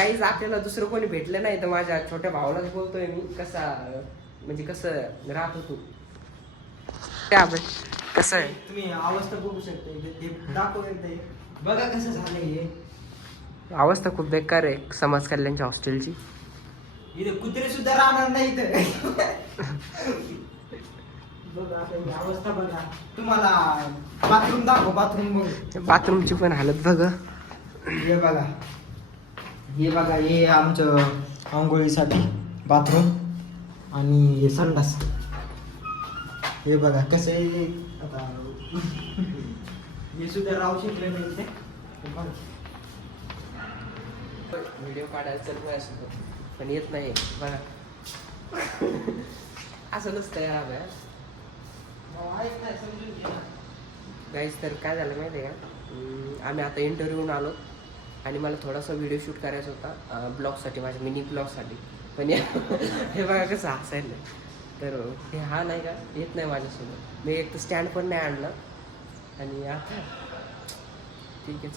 काहीच आपल्याला दुसरं कोणी भेटलं नाही तर माझ्या छोट्या भावालाच बोलतोय मी कसा म्हणजे कसं राहत होतो कसं आहे. तुम्ही अवस्था बघू शकता, दाखव एकदा बघा कसं झालंय हे. अवस्था खूप बेकार आहे समाज कल्याणच्या हॉस्टेलची. इथे कुत्रे सुद्धा राहणार नाही इथं. बघा अवस्था बघा. तुम्हाला बाथरूम दाखव, बाथरूम बघ. बाथरूमची पण हालत बघ. हे बघा, हे बघा, हे आमचं आंघोळीसाठी बाथरूम आणि हे संडास. हे बघा कसं आहे आता. हे सुद्धा राहू शकले नाही इथे. व्हिडिओ काढायला चल माझ्यासोबत पण येत नाही बघा. असं नसतं यार गाईस. तर काय झालं माहिती आहे का, आम्ही आता इंटरव्ह्यूहून आलो आणि मला थोडासा व्हिडिओ शूट करायचा होता ब्लॉगसाठी, माझ्या मिनी ब्लॉगसाठी. पण हे बघा कसं हसायला. तर हे हा नाही का येत नाही माझ्यासोबत. मी एक तर स्टँड पण नाही आणलं आणि आता ठीक आहे.